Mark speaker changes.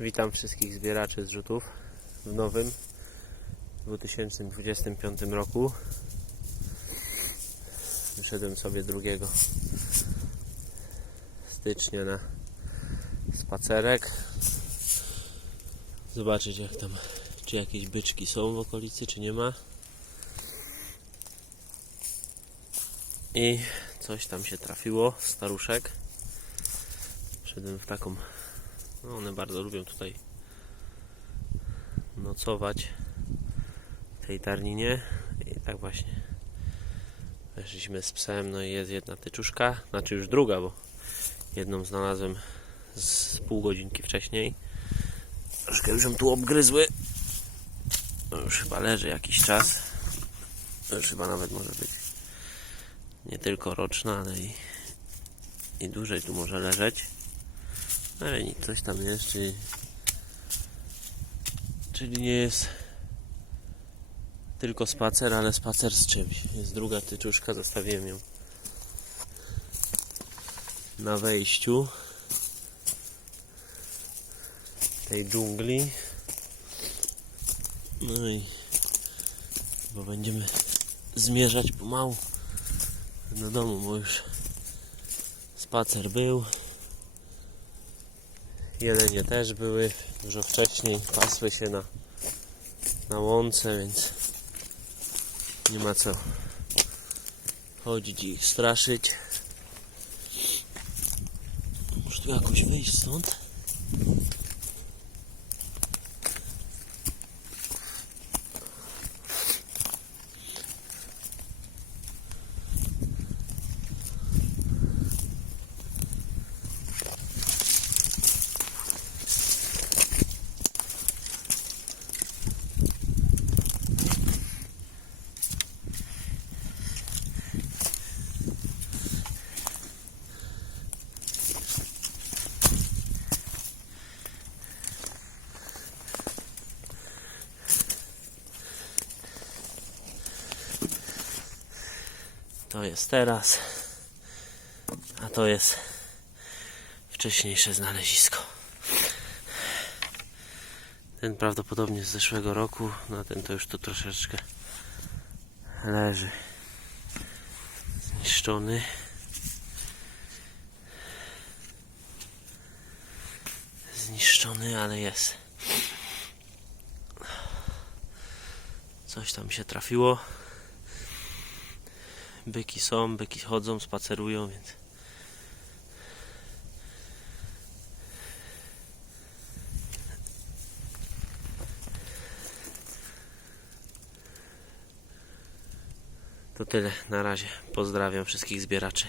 Speaker 1: Witam wszystkich zbieraczy zrzutów w nowym 2025 roku. Wyszedłem sobie 2 stycznia na spacerek. Zobaczyć jak tam, czy jakieś byczki są w okolicy, czy nie ma. I coś tam się trafiło, staruszek. Wszedłem w taką no one bardzo lubią tutaj nocować w tej tarninie. I tak właśnie weszliśmy z psem, no i jest jedna tyczuszka, znaczy już druga, bo jedną znalazłem z pół godzinki wcześniej. Troszkę już ją tu obgryzły. No już chyba leży jakiś czas. Już chyba nawet może być nie tylko roczna, ale i, i dłużej tu może leżeć. Ale nic, coś tam jest, czyli, czyli nie jest tylko spacer, ale spacer z czymś. Jest druga tyczuszka, zostawiłem ją na wejściu tej dżungli. No i bo będziemy zmierzać pomału do domu, bo już spacer był. Jelenie też były dużo wcześniej, pasły się na, na łące, więc nie ma co chodzić i straszyć. Muszę tu jakoś wyjść stąd. To jest teraz, a to jest wcześniejsze znalezisko. Ten prawdopodobnie z zeszłego roku, no a ten to już tu troszeczkę leży zniszczony. Zniszczony, ale jest. Coś tam się trafiło. Byki są, byki chodzą, spacerują, więc to tyle na razie. Pozdrawiam wszystkich zbieraczy.